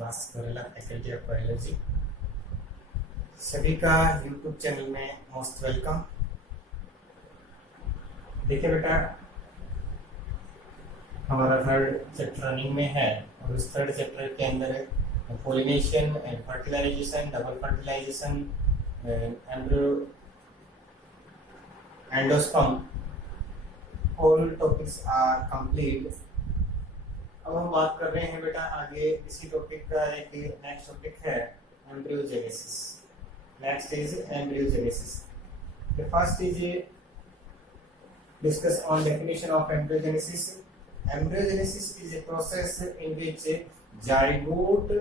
Vascular faculty of biology. सभी का YouTube channel में मोस्ट वेलकम। देखिए बेटा, हमारा थर्ड चैप्टर रनिंग में है और उस थर्ड चैप्टर के अंदर pollination and fertilisation, double fertilisation, embryo, endosperm, all topics are complete. अब हम बात कर रहे हैं बेटा आगे इसी टॉपिक का एक नेक्स्ट टॉपिक है embryogenesis. Next is embryogenesis. The first is discuss on definition of embryogenesis. Embryogenesis is a process in which zygote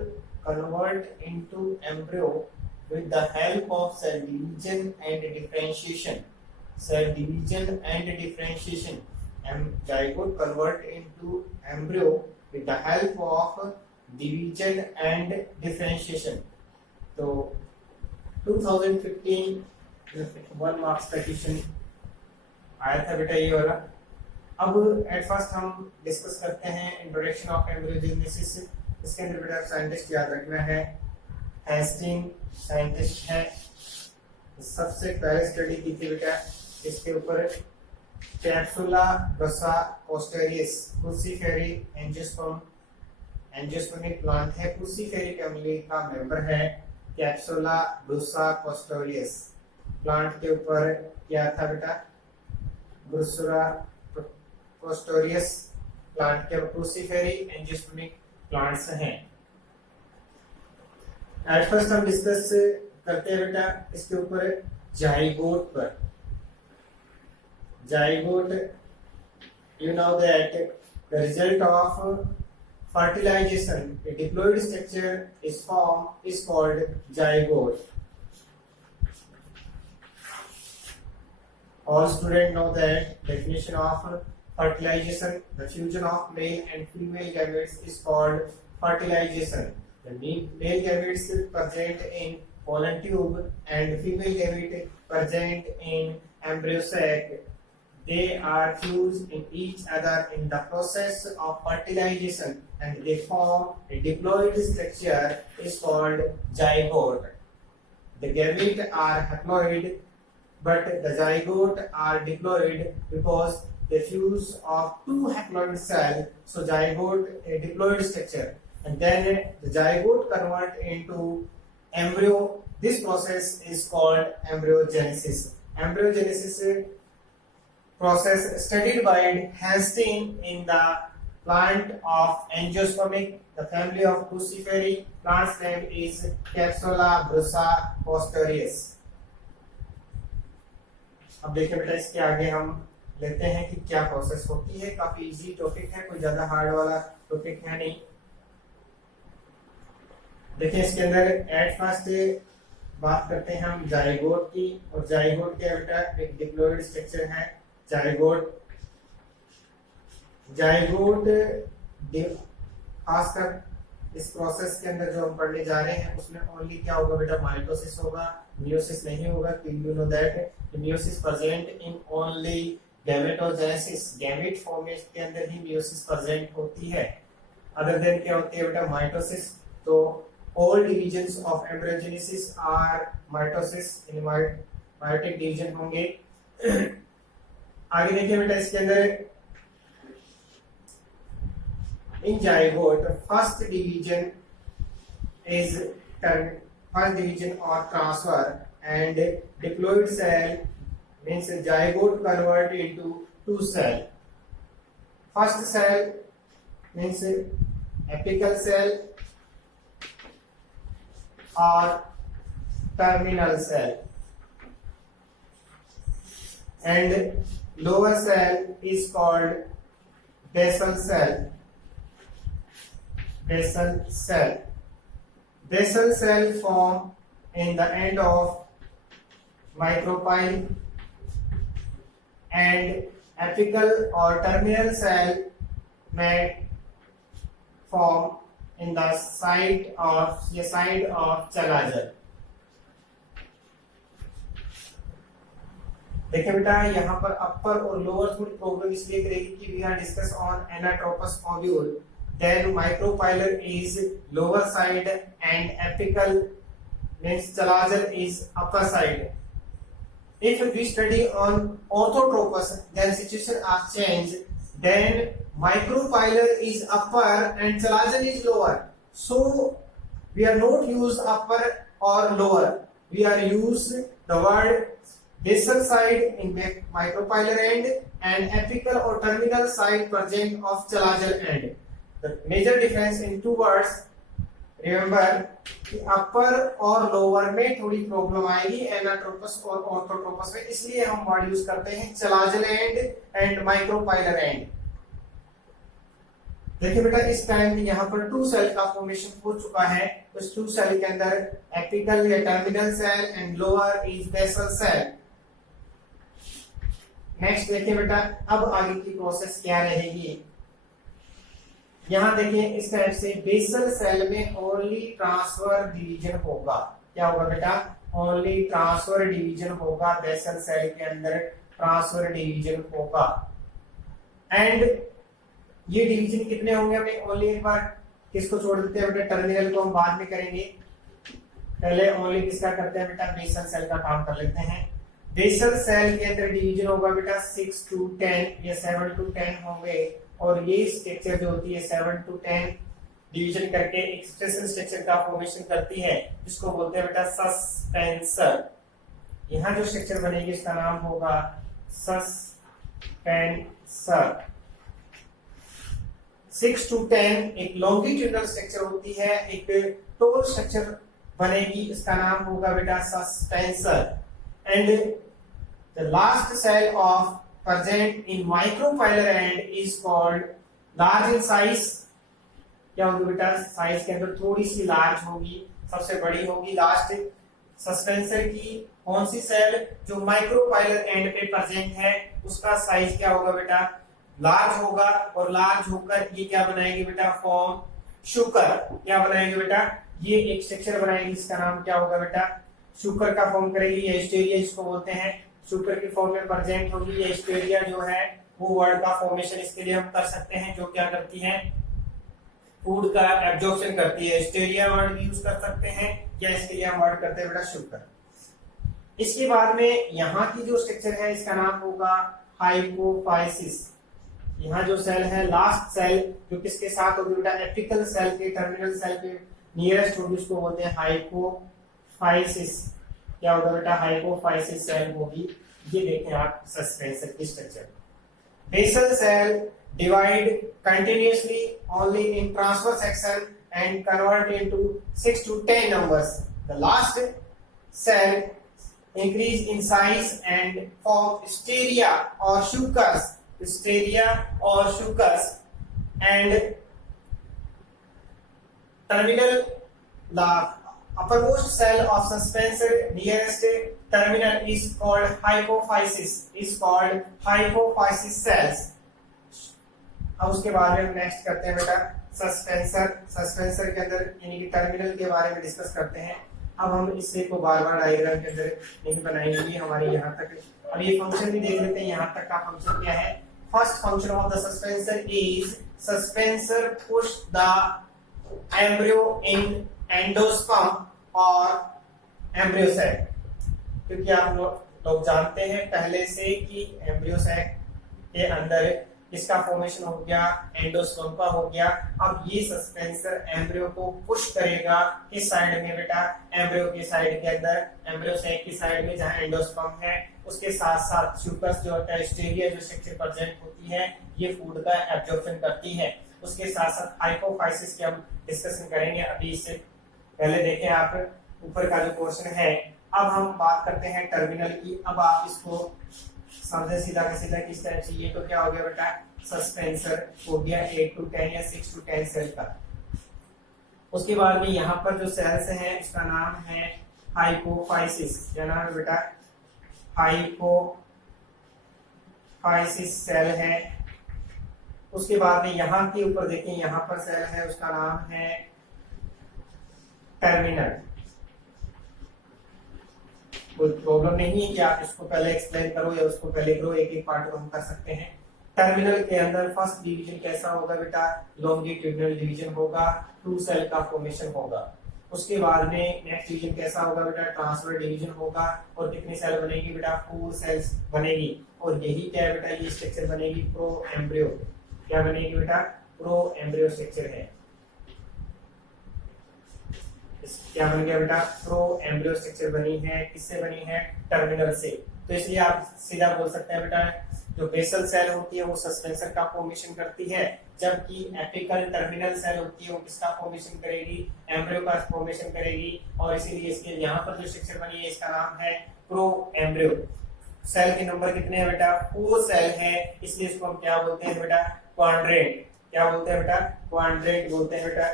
convert into embryo with the help of cell division and differentiation. Cell division and differentiation. Zygote convert into embryo with the help of division and differentiation. So 2015 1 marks का question आया था बेटा ये वाला। अब at first हम discuss करते हैं इंट्रोडक्शन ऑफ एम्ब्रियोजेनेसिस। इसके अंदर बेटा साइंटिस्ट याद रखना है, हेस्टिंग साइंटिस्ट है। सबसे पहले स्टडी की थी बेटा इसके ऊपर कैप्सुला ब्रसा पोस्टेरियस, क्रूसीफेरी एंजियोस्पर्मिक प्लांट है, क्रूसीफेरी फैमिली का मेंबर है कैप्सुला ब्रसा पोस्टेरियस। प्लांट के ऊपर क्या था बेटा, ब्रुसुरा पोस्टेरियस प्लांट के क्रूसीफेरी एंजियोस्पर्मिक प्लांट्स हैं। एट फर्स्ट हम डिस्कस करते हैं बेटा इसके ऊपर जाइगोट पर। Zygote, you know that the result of fertilization, a diploid structure is formed is called zygote. All students know that definition of fertilization, the fusion of male and female gametes is called fertilization. The male gametes present in pollen tube and female gamete present in embryo sac. They are fused in each other in the process of fertilization and they form a diploid structure is called zygote. The gametes are haploid, but the zygote are diploid because they fuse of two haploid cells, so zygote a diploid structure, and then the zygote convert into embryo. This process is called embryogenesis. Embryogenesis process studied by Hastings in the plant of angiospermic, the family of crucifery. Plant's name is Capsula brusa posterius. अब देखिए बेटा इसके आगे हम लेते हैं कि क्या प्रोसेस होती है। काफी इजी टॉपिक है, कोई ज्यादा हार्ड वाला टॉपिक है नहीं। देखिए इसके अंदर एट फर्स्ट बात करते हैं हम जाइगोट की, और जाइगोट क्या बेटा एक डिप्लॉइड स्ट्रक्चर है। जाइगोट खासकर इस प्रोसेस के अंदर जो हम पढ़ने जा रहे हैं उसमें ओनली क्या होगा बेटा, माइटोसिस होगा, मियोसिस नहीं होगा। You know that meiosis present in only gametogenesis, gamete formation के अंदर ही मियोसिस प्रेजेंट होती है। अदर देन क्या होती है बेटा, माइटोसिस। तो all divisions of embryogenesis are mitosis, in meiotic division होंगे। आगे देखिए बेटा इसके अंदर in zygote first division or transfer and diploid cell means zygote convert into two cell. First cell means apical cell or terminal cell, and lower cell is called basal cell. Basal cell form in the end of micropyle, and apical or terminal cell may form in the side of chalazer. देखिए बेटा यहाँ पर अपर और lower थोड़ी problem इसलिए करेगी कि we are discuss on anatropous ovule. then micropylar is lower side and apical means chalazal is upper side. If we study on orthotropous, then situation are changed. Then micropylar is upper and chalazal is lower. So we are not use upper or lower. We are use the word basal side in micropylar end and apical or terminal side present of chalazal end. The major difference in two words, remember कि अपर और lower में थोड़ी problem आएगी anatropous और orthotropous में, इसलिए हम word use करते हैं chalazal end and micropylar and. देखिए बेटा इस टाइम यहाँ पर टू सेल का फॉर्मेशन हो चुका है। तो इस टू सेल के अंदर एपिकल या terminal cell and lower is basal cell. Next देखिए बेटा अब आगे की प्रोसेस क्या रहेगी। यहां देखिए इस टाइप से बेसल सेल में ओनली ट्रांसफर डिवीजन होगा। क्या होगा बेटा? ओनली ट्रांसफर डिवीजन होगा। बेसल सेल के अंदर ट्रांसफर डिवीजन होगा। एंड ये डिवीजन कितने होंगे? हमें ओनली एक बार किसको छोड़ देते हैं बेटा? टर्मिनल को हम बाद में करेंगे, पहले ओनली किसका करते हैं बेटा? बेसल सेल का काम कर लेते हैं। बेसल सेल के अंदर डिवीजन होगा बेटा 6 to 10 या 7 to 10 होंगे। और ये स्ट्रक्चर जो होती है 7 to 10 डिवीजन करके एक्सप्रेशन स्ट्रक्चर का फॉर्मेशन करती है, जिसको बोलते हैं बेटा सस्पेंसर। यहाँ जो स्ट्रक्चर बनेगी इसका नाम होगा सस्पेंसर। 6 to 10 एक लॉन्गिट्यूडनल स्ट्रक्चर होती है, एक टोर स्ट्रक्चर बनेगी, इसका नाम होगा बेटा suspensor. And the last cell of present in micropylar end is called large in size। क्या होगी बेटा? साइज के अंदर थोड़ी सी लार्ज होगी, सबसे बड़ी होगी लास्ट सस्पेंसर की। कौन सी सेल? जो माइक्रोपाइलर एंड पे प्रेजेंट है उसका साइज क्या होगा बेटा? लार्ज होगा। और लार्ज होकर ये क्या बनाएगी बेटा? फॉर्म शुकर। क्या बनाएगी बेटा? ये एक स्ट्रक्चर बनाएगी, इसका नाम क्या होगा बेटा? शुकर का फॉर्म करेगी। ये हिस्टेरिया जिसको बोलते हैं, शुगर की फॉर्म में प्रेजेंट होगी। ये हिस्टेरिया जो है वो वर्ड का फॉर्मेशन इसके लिए हम कर सकते हैं, जो क्या करती है? फूड का एब्जॉर्प्शन करती है। हिस्टेरिया वर्ड भी यूज कर सकते हैं, या इसके लिए हम वर्ड करते हैं बेटा शुगर। इसके बाद में यहाँ की जो स्ट्रक्चर है इसका नाम होगा हाइपोफाइसिस। यहाँ जो सेल है लास्ट सेल जो किसके साथ होगी बेटा? एपिकल सेल के टर्मिनल सेल के नियरेस्ट होगी, उसको बोलते हैं हाइपोफाइसिस। क्या होगा बेटा? हाइपोफाइसिस सेल होगी। ये देखें आप सस्पेंसर की structure. Basal cell divide continuously only in transverse section and convert into 6 to 10 numbers. The last cell increase in size and form steria or shuckers. Steria or shuckers and terminal the uppermost cell of suspensor nearest terminal is called hypophysis. Cells. अब उसके बारे में next करते हैं बेटा suspensor के अंदर यानी कि टर्मिनल के बारे में डिस्कस करते हैं। अब हम इससे को बार-बार डायग्राम के अंदर नहीं बनाएंगे, ये हमारे यहाँ तक। अब ये फंक्शन भी देख लेते हैं, यहाँ तक का फंक्शन क्या है। First function of the suspensor is suspensor push the embryo in endosperm और एम्ब्रियो सैक। क्योंकि आप लोग जानते हैं पहले से कि एम्ब्रियो सैक के अंदर इसका फॉर्मेशन हो गया, एंडोस्पर्म का हो गया। अब ये सस्पेंसर एम्ब्रियो को पुश करेगा किस साइड में बेटा? एम्ब्रियो की साइड के अंदर, एम्ब्रियो सैक की साइड में जहां एंडोस्पर्म है। उसके साथ साथ शुकर्स जो होता है, हिस्टेरिया जो स्ट्रक्चर प्रेजेंट होती है, ये फूड का एब्जॉर्प्शन करती है। उसके साथ साथ हाइपोफाइसिस की हम डिस्कशन करेंगे। अभी इससे पहले देखें आप ऊपर का जो पोर्शन है। अब हम बात करते हैं टर्मिनल की। अब आप इसको समझे सीधा का सीधा किस टाइप से। ये तो क्या हो गया बेटा? सस्पेंसर हो गया 8 to 10 या 6 to 10 सेल का। उसके बाद में यहाँ पर जो सेल्स हैं उसका नाम है हाइपोफाइसिस। क्या नाम है बेटा? हाइपोफाइसिस सेल है। उसके बाद में यहाँ के ऊपर देखें, यहाँ पर सेल है, उसका नाम है टर्मिनल। कोई प्रॉब्लम नहीं है कि आप इसको पहले एक्सप्लेन करो या उसको पहले करो, एक एक पार्ट को हम कर सकते हैं। टर्मिनल के अंदर फर्स्ट डिवीजन कैसा होगा बेटा, लॉन्गिट्यूडिनल डिवीजन होगा, 2 सेल का फॉर्मेशन होगा। उसके बाद में नेक्स्ट डिवीजन कैसा होगा बेटा, ट्रांसफर डिवीजन होगा, और कितनी सेल बनेगी बेटा, 4 सेल्स बनेगी। और यही क्या है बेटा, ये स्ट्रक्चर बनेगी प्रो एम्ब्रियो। क्या बनेगी बेटा, प्रो एम्ब्रियो स्ट्रक्चर है। क्या बन गया बेटा, प्रो एम्ब्रियो स्ट्रक्चर बनी है, किससे बनी है, टर्मिनल से। तो इसलिए आप सीधा बोल सकते हैं बेटा, जो बेसल सेल होती है वो सस्पेंसर का फॉर्मेशन करती है, जबकि एपिकल टर्मिनल सेल होती है वो किसका फॉर्मेशन करेगी, एम्ब्रियो का फॉर्मेशन करेगी। और इसीलिए इसके यहाँ पर जो स्ट्रक्चर बनी है इसका नाम है प्रो एम्ब्रियो। सेल के नंबर कितने हैं बेटा, 4 सेल है, इसलिए इसको हम क्या बोलते हैं बेटा, क्वाड्रेंट। क्या बोलते हैं बेटा, क्वाड्रेंट बोलते हैं बेटा।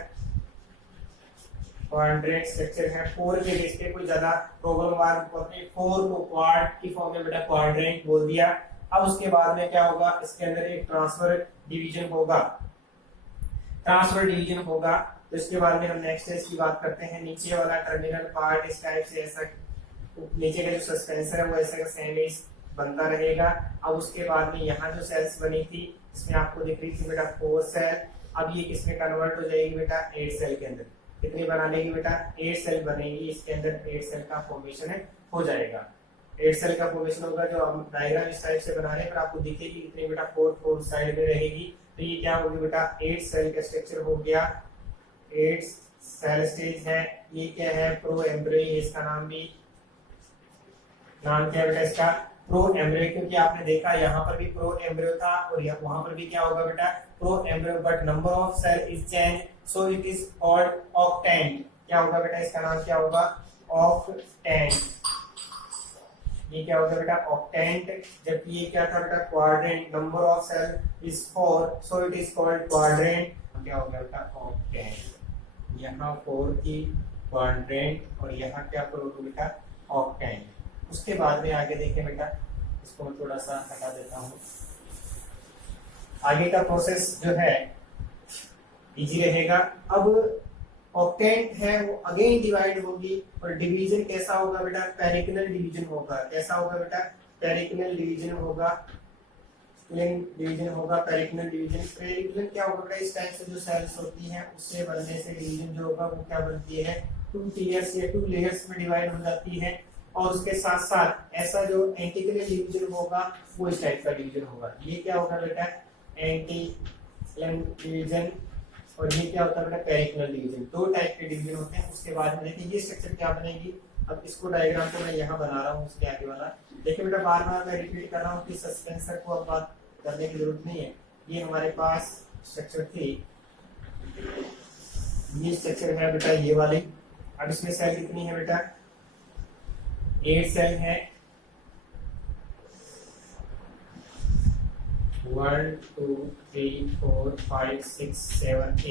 क्वाड्रेंट स्ट्रक्चर है, 4 के बेस पे कोई ज्यादा प्रॉब्लम आ रही है, 4 को क्वाड की फॉर्म में बेटा क्वाड्रेंट बोल दिया। अब उसके बाद में क्या होगा, इसके अंदर एक ट्रांसफर डिवीजन होगा। ट्रांसफर डिवीजन होगा तो इसके बाद में हम नेक्स्ट स्टेज की बात करते हैं। नीचे वाला टर्मिनल पार्ट इस टाइप से ऐसा, नीचे का जो सस्पेंसर है वो ऐसा सैंडविच बनता रहेगा। अब उसके बाद में यहाँ जो सेल्स बनी थी इसमें आपको दिख रही थी बेटा 4 सेल, अब ये किसमें कन्वर्ट हो जाएगी बेटा, 8 सेल के अंदर। कितनी बना लेगी बेटा, 8 सेल बनेगी, इसके अंदर 8 सेल का फॉर्मेशन हो जाएगा। 8 सेल का फॉर्मेशन होगा, जो हम डायग्राम इस टाइप से बना रहे हैं, पर आपको दिखेगी कितनी बेटा, 4 साइड में रहेगी। तो ये क्या होगी बेटा, 8 सेल का स्ट्रक्चर हो गया, 8 सेल स्टेज है। ये क्या है, प्रो एम्ब्रियो, इसका नाम भी, नाम क्या है बेटा इसका, प्रो एम्ब्रियो, क्योंकि आपने देखा यहाँ पर भी प्रो एम्ब्रियो था और वहां पर भी क्या होगा बेटा, proembryo, but number of cell is change, so it is called octant. क्या होगा बेटा, इसका नाम क्या होगा, ऑक्टेंट। ये क्या होगा बेटा, ऑक्टेंट, जबकि ये क्या था बेटा, quadrant. Number of cell is 4, so it is called quadrant. क्या हो गया बेटा, ऑक्टेंट। यहाँ 4 की क्वाड्रेंट और यहाँ क्या करोगे बेटा, ऑक्टेंट। उसके बाद में आगे देखें बेटा, इसको मैं थोड़ा सा हटा देता हूँ। आगे का प्रोसेस जो है इजी रहेगा। अब ऑक्टेंट है वो अगेन डिवाइड होगी, और डिवीजन कैसा होगा बेटा, पेरिकिनल डिवीजन होगा। कैसा होगा बेटा, पेरिकिनल डिवीजन होगा, डिवीजन होगा, पेरिकिनल डिवीजन। पेरिकिनल क्या होगा बेटा, इस टाइप से जो सेल्स होती हैं उससे बनने से डिवीजन जो होगा वो क्या बनती है, 2 टियर्स या 2 लेयर्स में डिवाइड हो जाती है। और उसके साथ साथ ऐसा जो एंटिक्युलर डिवीजन होगा वो इस टाइप का डिवीजन होगा। ये क्या होगा बेटा, एंटिक्युलर डिवीजन, और ये क्या होता है बेटा, पेरिकिनल डिवीजन। 2 टाइप के डिवीजन होते हैं। उसके बाद में देखिए ये स्ट्रक्चर क्या बनेगी। अब इसको डायग्राम को मैं यहाँ बना रहा हूँ, उसके आगे वाला देखिए बेटा, बार बार मैं रिपीट कर रहा हूँ कि सस्पेंसर को अब बात करने की जरूरत नहीं है। ये हमारे पास स्ट्रक्चर थी, ये स्ट्रक्चर है बेटा ये वाली। अब इसमें सेल कितनी है बेटा, 8 सेल है, 1 2 3 4 5 6 7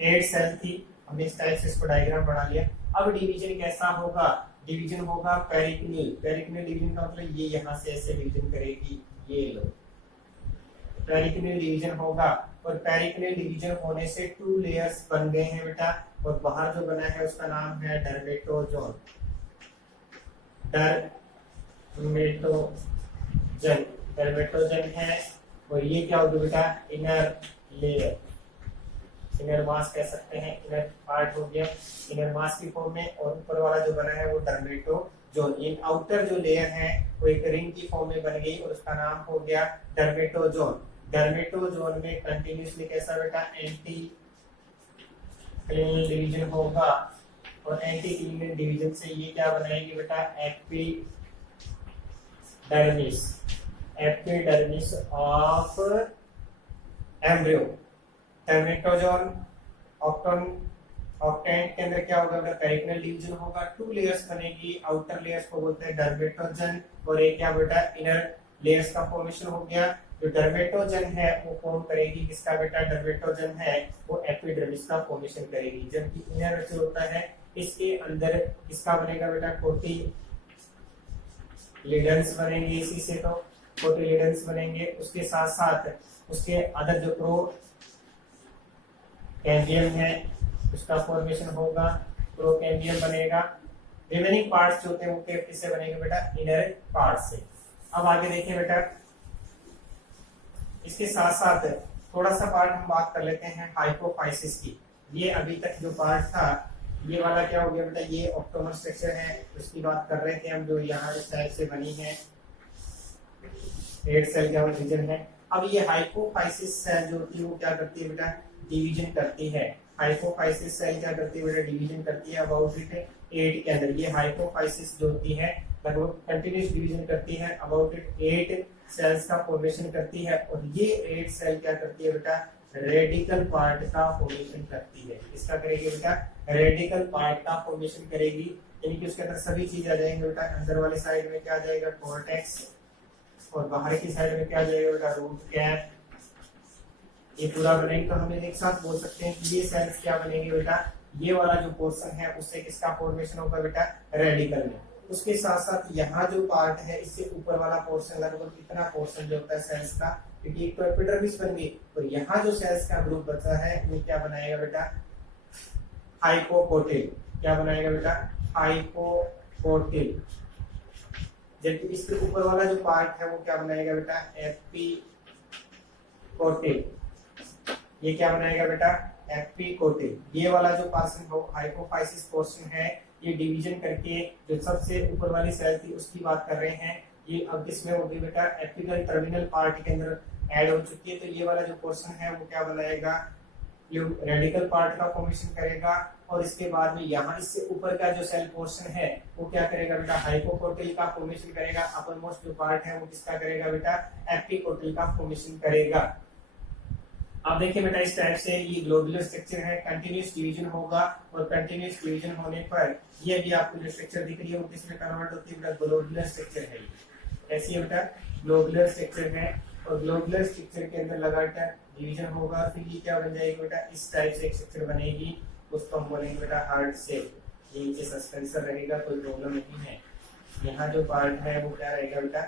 8 सेल थी। हमने इस टाइप से इसको डायग्राम बना लिया। अब डिवीजन कैसा होगा, डिवीजन होगा पेरिकिनल। पेरिकिनल डिवीजन का मतलब ये यहाँ से ऐसे डिवीजन करेगी, ये लो पेरिकिनल डिवीजन होगा। और पेरिकिनल डिवीजन होने से 2 लेयर्स बन गए हैं बेटा, और बाहर जो बना है उसका नाम है डर्मेटोजोन। डर्मेटोजन है। और ये क्या होगा बेटा, इनर लेयर, इनर मास कह सकते हैं, इनर पार्ट हो गया इनर मास की फॉर्म में। और ऊपर वाला जो बना है वो डर्मेटोजोन। ये आउटर जो लेयर है वो एक रिंग की फॉर्म में बन गई और उसका नाम हो गया डर्मेटोजोन। डर्मेटोजोन में कंटिन्यूसली कैसा बेटा, एंटी क्लिनल डिवीजन होगा, और एंटी क्लिनल डिवीजन से ये क्या बनाएगी बेटा, epidermis, epidermis of embryo. Dermatogen octant के अंदर क्या होगा बेटा, पेरिकिनल डिवीजन होगा, 2 लेयर्स बनेगी। आउटर लेयर्स को बोलते हैं डर्मेटोजन, और एक क्या बेटा, इनर लेयर्स का फॉर्मेशन हो गया। जो डर्मेटोजन है वो फॉर्म करेगी किसका बेटा, डर्मेटोजन है वो एपिडर्मिस का फॉर्मेशन करेगी। जबकि इनर जो होता है इसके अंदर किसका बनेगा बेटा, कोटिलिडन्स बनेंगे। इसी से तो कोटिलिडन्स बनेंगे। उसके साथ साथ उसके अंदर जो प्रो कैम्बियम है उसका फॉर्मेशन होगा, प्रोकैम्बियम बनेगा। रिमेनिंग पार्ट्स जो होते हैं वो किससे बनेंगे बेटा, इनर पार्ट से। अब आगे देखिए बेटा, इसके साथ साथ थोड़ा सा पार्ट हम बात कर लेते हैं हाइपोफाइसिस की। ये अभी तक जो पार्ट था ये वाला क्या हो गया बेटा, ये ऑक्टोनल स्ट्रक्चर है, उसकी बात कर रहे थे हम, जो यहाँ इस टाइप से बनी है, 8 सेल का रीजन है। अब ये हाइपोफाइसिस सेल जो होती है वो क्या करती है बेटा, डिवीजन करती है। हाइपोफाइसिस सेल क्या करती है बेटा, डिवीजन करती है अबाउट इट 8 के अंदर। ये हाइपोफाइसिस जो होती है लगभग कंटिन्यूस डिवीजन करती है, अबाउट इट 8 सेल्स का फॉर्मेशन करती है। और ये 8 सेल क्या करती है बेटा, रेडिकल पार्ट का फॉर्मेशन करती है। इसका करेगी बेटा, रेडिकल पार्ट का फॉर्मेशन करेगी, यानी कि उसके अंदर सभी चीज आ जाएंगे बेटा। अंदर वाले साइड में क्या आ जाएगा, कॉर्टेक्स, और बाहर की साइड में क्या आ जाएगा बेटा, रूट कैप। ये पूरा बनेगा, तो हम एक साथ बोल सकते हैं कि ये सेल्स क्या बनेंगे बेटा, ये वाला जो पोर्शन है उससे किसका फॉर्मेशन होगा बेटा, रेडिकल में। उसके साथ साथ यहाँ जो पार्ट है इससे ऊपर वाला पोर्शन, लगभग कितना पोर्शन जो होता है सेल्स का, क्योंकि एक तो एपिडर्मिस बन गई, और यहाँ जो सेल्स का ग्रुप बचा है वो क्या बनाएगा बेटा, हाइपोकोटिल। क्या बनाएगा बेटा, हाइपोकोटिल। जबकि इसके ऊपर वाला जो पार्ट है वो क्या बनाएगा बेटा, एपिकोटिल। ये क्या बनाएगा बेटा, एपिकोटिल। ये वाला जो पोर्शन हो, हाइपोफाइसिस पोर्शन है, ये डिवीजन करके जो सबसे ऊपर वाली सेल थी उसकी बात कर रहे हैं, ये अब किसमें होगी बेटा, एपिकल टर्मिनल पार्ट के अंदर ऐड हो चुकी है। तो ये वाला जो पोर्शन है वो क्या बनाएगा, रेडिकल पार्ट का फॉर्मेशन करेगा। और इसके बाद में यहाँ इससे ऊपर का जो सेल पोर्शन है वो क्या करेगा बेटा, हाइपोकोटिल का फॉर्मेशन करेगा। अपर मोस्ट जो पार्ट है वो किसका करेगा बेटा, एपिकोटिल का फॉर्मेशन करेगा। अब देखिए बेटा, इस टाइप से ये ग्लोबुलर स्ट्रक्चर है, कंटिन्यूस डिवीजन होगा, और कंटिन्यूस डिवीजन होने पर ये भी आपको जो स्ट्रक्चर दिख रही है वो किसमें कन्वर्ट होती है बेटा, ग्लोबुलर स्ट्रक्चर है। ऐसी है बेटा, ग्लोबुलर स्ट्रक्चर है, और ग्लोबुलर स्ट्रक्चर के अंदर लगातार डिवीजन होगा, फिर ये क्या बन जाएगी बेटा, इस टाइप से एक स्ट्रक्चर बनेगी, उसको हम बोलेंगे बेटा हार्ट सेल। ये नीचे सस्पेंसर रहेगा, कोई प्रॉब्लम नहीं है। यहाँ जो पार्ट है वो क्या रहेगा बेटा,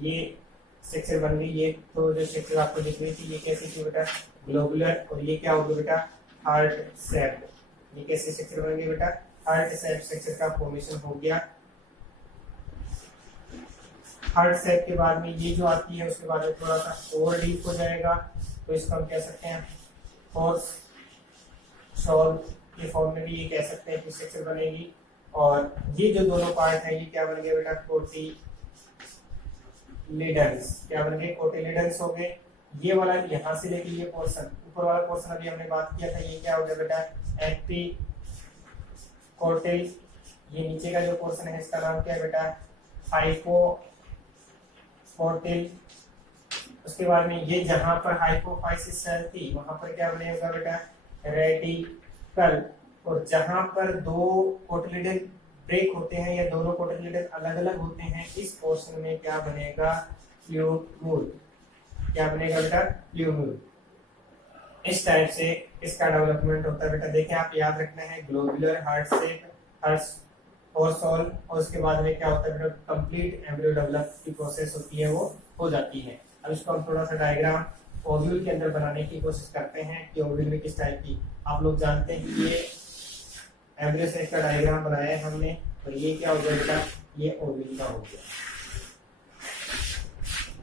ये स्ट्रक्चर बन गई। ये तो जो स्ट्रक्चर आपको दिख रही थी ये कैसी थी बेटा, ग्लोबुलर, और ये क्या होगा बेटा, हार्ट शेप। ये कैसे स्ट्रक्चर बन गए बेटा, हार्ट शेप स्ट्रक्चर का फॉर्मेशन हो गया। हार्ट शेप के बाद में ये जो आती है उसके बाद में थोड़ा सा और डीप हो जाएगा, तो इसको हम कह सकते हैं फोर्स शॉल के फॉर्म में भी ये कह सकते हैं कि स्ट्रक्चर बनेगी। और ये जो दोनों पार्ट है ये क्या बन गए बेटा, कोटिलिडन्स। क्या बन गए, कोटिलिडन्स हो गए। ये वाला यहाँ से लेके ये पोर्शन, ऊपर वाला पोर्शन अभी हमने बात किया था, ये क्या हो गया बेटा, एपिकोटिल। ये नीचे का जो पोर्शन है इसका नाम क्या है बेटा, हाइपोकोटिल। उसके बाद में ये जहां पर हाइपोफाइसिस सेल थी वहां पर क्या बनेगा बेटा, रेडिकल। और जहां पर दो कोटिलिडन ब्रेक होते हैं या दोनों कोटिलिडन अलग अलग होते हैं, इस पोर्शन में क्या बनेगा, फ्लूमूल। क्या बनेगा बेटा, फ्लूमूल। इस टाइप से इसका डेवलपमेंट होता है बेटा। देखें आप याद रखना है, ग्लोबुलर हार्ट शेप, हार्ट और सॉल, और उसके बाद में क्या होता है बेटा, कंप्लीट एम्ब्रियो डेवलप की प्रोसेस होती है वो हो जाती है। अब इसको हम थोड़ा सा डायग्राम ओव्यूल के अंदर बनाने की कोशिश करते हैं कि ओव्यूल में किस टाइप की, आप लोग जानते हैं कि ये एम्ब्रियो सेल का डायग्राम बनाया है हमने, और ये क्या हो गया बेटा, ये ओव्यूल का हो गया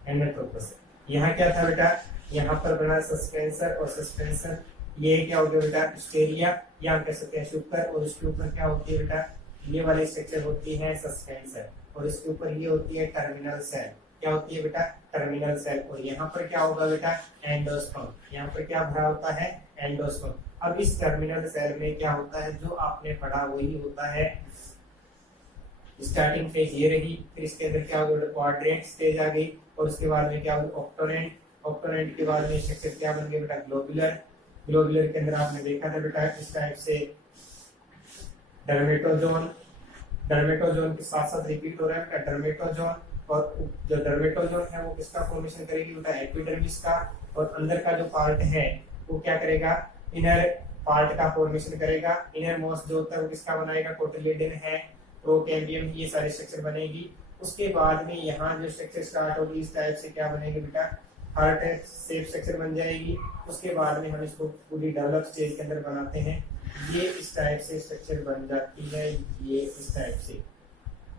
एंडोट्रोपस। यहाँ क्या था बेटा, यहाँ पर बना सस्पेंसर, और सस्पेंसर ये क्या हो गया बेटा, स्टेरिया, या कह सकते हैं शुक्र। और इसके ऊपर क्या होती है बेटा, ये वाली स्ट्रक्चर होती है सस्पेंसर, और इसके ऊपर ये होती है टर्मिनल सेल। क्या होती है बेटा, टर्मिनल सेल। और यहाँ पर क्या होगा बेटा, एंडोस्पर्म। यहाँ पर क्या भरा होता है, एंडोस्पर्म। अब इस टर्मिनल सेल में क्या होता है, जो आपने पढ़ा वही होता है। स्टार्टिंग फेज ये रही, फिर इसके अंदर क्या होगा, क्वाड्रेंट स्टेज आ गई, और उसके बाद में क्या होगा, ऑक्टोनेंट। ऑक्टोनेंट के बाद में स्ट्रक्चर क्या बन गया बेटा, ग्लोबुलर। ग्लोबुलर के अंदर आपने देखा था बेटा इस टाइप से डर्मेटोजोन। डर्मेटोजोन के साथ साथ रिपीट हो रहा है बेटा, डर्मेटोजोन। और जो डर्मेटोजोन है वो किसका फॉर्मेशन करेगी बेटा, एपिडर्मिस का। और अंदर का जो पार्ट है वो क्या करेगा, इनर पार्ट का फॉर्मेशन करेगा। इनर मोस्ट जो होता है वो किसका बनाएगा, कोटिलिडन है, प्रोकैम्बियम, ये सारी स्ट्रक्चर बनेगी। उसके बाद में यहाँ जो स्ट्रक्चर स्टार्ट होगी इस टाइप से क्या बनेगी बेटा, हार्ट शेप स्ट्रक्चर बन जाएगी। उसके बाद में हम इसको पूरी डेवलप स्टेज के अंदर बनाते हैं, ये इस टाइप से स्ट्रक्चर बन जाती है, ये इस टाइप से।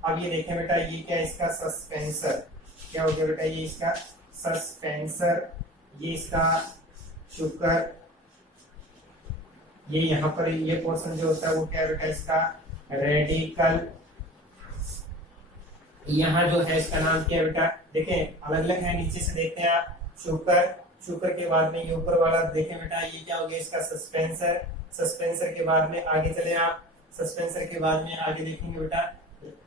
अब ये देखें बेटा, ये क्या है, इसका सस्पेंसर। क्या हो गया बेटा, ये इसका सस्पेंसर ये इसका शुक्र, ये यहाँ पर ये पोर्शन जो होता है वो क्या बेटा इसका रेडिकल। यहाँ जो है इसका नाम क्या है बेटा, देखें अलग अलग है, नीचे से देखते हैं आप, शुक्र, शुक्र के बाद में ये ऊपर वाला देखें बेटा ये क्या हो गया इसका सस्पेंसर, सस्पेंसर के बाद में आगे चले आप, सस्पेंसर के बाद में आगे देखेंगे बेटा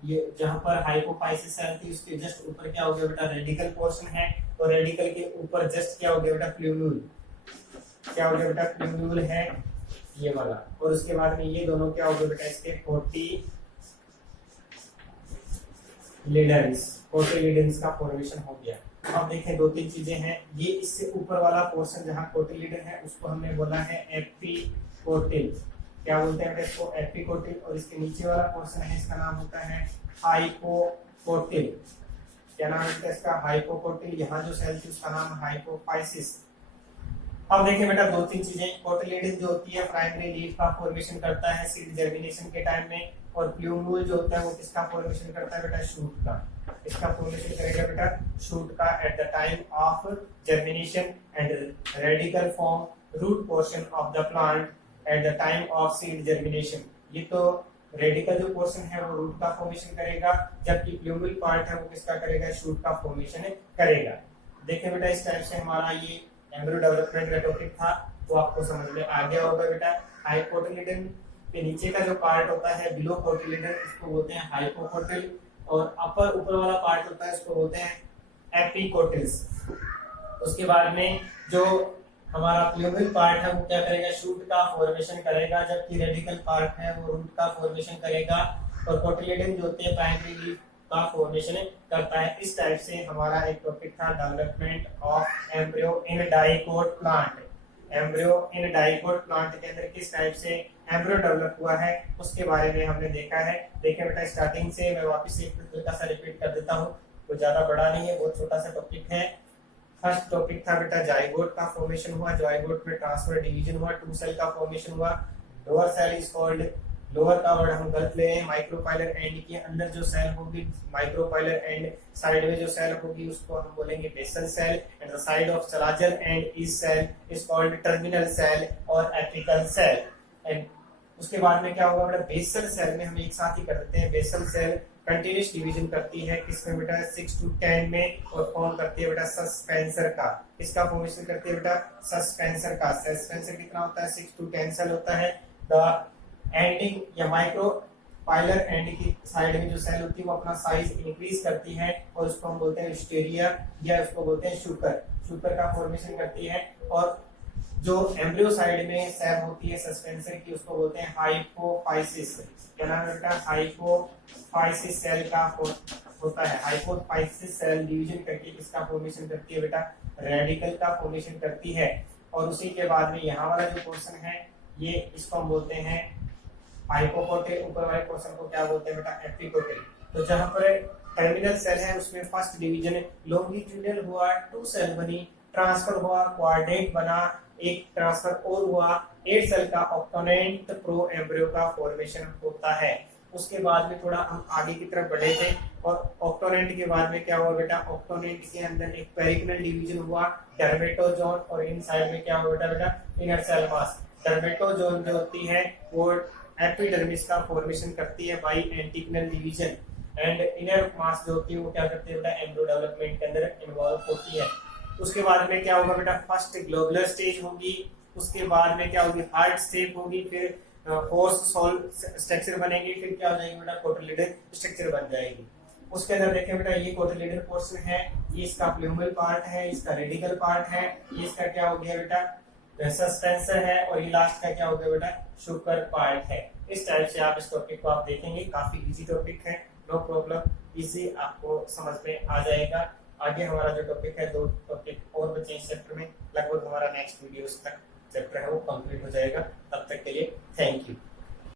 ये जहां पर हाइपोफाइसिस सेल थी उसके जस्ट ऊपर क्या हो गया बेटा रेडिकल पोर्शन है, और रेडिकल के ऊपर जस्ट क्या हो गया बेटा प्लूम्यूल, क्या हो गया बेटा प्लूम्यूल है ये वाला, और उसके बाद में ये दोनों क्या हो गए बेटा इसके कोटिलिडन्स का फॉर्मेशन हो गया। अब देखें दो तीन चीजें हैं, ये इससे ऊपर वाला पोर्शन जहां कोटिलिडन है उसको हमने बोला है एपिकोटिल, क्या बोलते हैं इसको एपिकोटिल, और इसके नीचे वाला पोर्शन है इसका नाम होता है हाइपोकोटिल, क्या नाम है इसका हाइपोकोटिल, यहाँ जो सेल थी उसका नाम हाइपोफाइसिस। अब देखिए बेटा दो तीन चीजें, कोटिलिडन जो होती है प्राइमरी लीफ का फॉर्मेशन करता है सीड जर्मिनेशन के टाइम में, और प्लूम्यूल जो होता है वो किसका फॉर्मेशन करता है बेटा शूट का, इसका फॉर्मेशन करेगा बेटा शूट का at the time of germination, and radicle form root portion of the plant at the time of seed germination. ये तो रेडिकल जो पोर्शन है वो रूट का फॉर्मेशन करेगा, जबकि प्लूम्यूल पार्ट है वो किसका करेगा शूट का फॉर्मेशन करेगा। देखिए बेटा इस टाइप से हमारा ये एम्ब्रियो डेवलपमेंट का टॉपिक था वो आपको समझ में आ गया होगा बेटा। हाइपोकोटिलिडन के नीचे का जो पार्ट होता है बिलो कोटिलिडन इसको बोलते हैं हाइपोकोटिल, और अपर ऊपर वाला पार्ट होता है इसको बोलते हैं एपिकोटिल्स। उसके बाद में जो हमारा प्लूम्यूल पार्ट है वो क्या करेगा शूट का फॉर्मेशन करेगा, जबकि रेडिकल पार्ट है वो रूट का फॉर्मेशन करेगा, और कोटिलिडन जो होते हैं प्राइमरी लीफ का फॉर्मेशन करता है। इस टाइप से हमारा एक टॉपिक था development of embryo in dicot plant. Embryo in dicot plant के अंदर किस टाइप से एम्ब्रियो डेवलप हुआ है उसके बारे में हमने देखा है। देखिए बेटा स्टार्टिंग से मैं वापस एक हल्का सा रिपीट कर देता हूँ, वो ज्यादा बड़ा नहीं है, बहुत छोटा सा टॉपिक है। फर्स्ट टॉपिक था बेटा जाइगोट का फॉर्मेशन हुआ, जाइगोट में ट्रांसफर डिवीजन हुआ, टू सेल का फॉर्मेशन हुआ, lower cell is called, lower का वर्ड हम गलत ले हैं, माइक्रोपाइलर एंड के अंदर जो सेल होगी, माइक्रोपाइलर एंड साइड में जो सेल होगी उसको हम बोलेंगे basal cell, and the side of chalazal and इस cell is called terminal cell और एपिकल सेल। एंड उसके बाद में क्या होगा बेटा बेसल सेल में हम एक साथ ही कर देते हैं, बेसल सेल कंटिन्यूस डिवीजन करती है किसमें बेटा 6 to 10 में, और फॉर्म करती है बेटा सस्पेंसर का, किसका फॉर्मेशन करती है बेटा सस्पेंसर का। सस्पेंसर कितना होता है 6 to 10 सेल होता है। द एंडिंग या माइक्रो पाइलर एंड की साइड में जो सेल होती है वो अपना साइज इंक्रीज करती है, और उसको हम बोलते हैं स्टेरिया या उसको बोलते हैं शुकर, शुकर का फॉर्मेशन करती है। और जो एम्ब्रियो साइड में सेल होती है सस्पेंसर की उसको बोलते हैं हाइपोफाइसिस, क्या नाम है बेटा हाइपोफाइसिस सेल का होता है। हाइपोफाइसिस सेल डिवीजन करके इसका फॉर्मेशन करती है बेटा रेडिकल का फॉर्मेशन करती है, और उसी के बाद में यहाँ वाला जो पोर्शन है ये इसको हम बोलते हैं हाइपोकोटिल, ऊपर वाले पोर्शन को क्या बोलते हैं बेटा एपिकोटिल। तो जहां पर टर्मिनल सेल है उसमें फर्स्ट डिवीजन लॉन्गिट्यूडनल हुआ, टू सेल बनी, ट्रांसफर हुआ, क्वाड्रेट बना, एक ट्रांसफर और हुआ, 8 सेल का ऑक्टोनेंट प्रो एम्ब्रियो का फॉर्मेशन होता है। उसके बाद में थोड़ा हम आगे की तरफ बढ़े थे, और ऑक्टोनेंट के बाद में क्या हुआ बेटा ऑक्टोनेंट के अंदर एक पेरिकिनल डिवीजन हुआ, डर्मेटोजोन, और इन साइड में क्या हुआ बेटा इनर सेल मास। डर्मेटोजोन जो होती है वो एपिडर्मिस का फॉर्मेशन करती है by anticlinal division, and inner mass जो होती है वो क्या करती है बेटा एम्ब्रियो डेवलपमेंट के अंदर इन्वॉल्व होती है। उसके बाद में क्या होगा बेटा फर्स्ट ग्लोबुलर स्टेज होगी, उसके बाद में क्या होगी हार्ट शेप होगी, फिर फोर्स सोल स्ट्रक्चर बनेगी, फिर क्या हो जाएगी बेटा कोटिलिडन स्ट्रक्चर बन जाएगी। उसके अंदर देखिए बेटा ये कोटिलिडन पोर्शन है, ये इसका प्लूमल पार्ट है, इसका रेडिकल पार्ट है, ये इसका क्या हो गया बेटा सस्पेंसर है, और ये लास्ट का क्या हो गया बेटा शुकर पार्ट है। इस टाइप से आप इस टॉपिक को आप देखेंगे, काफी इजी टॉपिक है, नो प्रॉब्लम, इजी आपको समझ में आ जाएगा। आगे हमारा जो टॉपिक है 2 टॉपिक और बचे इस चैप्टर में, लगभग हमारा नेक्स्ट वीडियोस तक चैप्टर है वो कंप्लीट हो जाएगा। तब तक के लिए थैंक यू।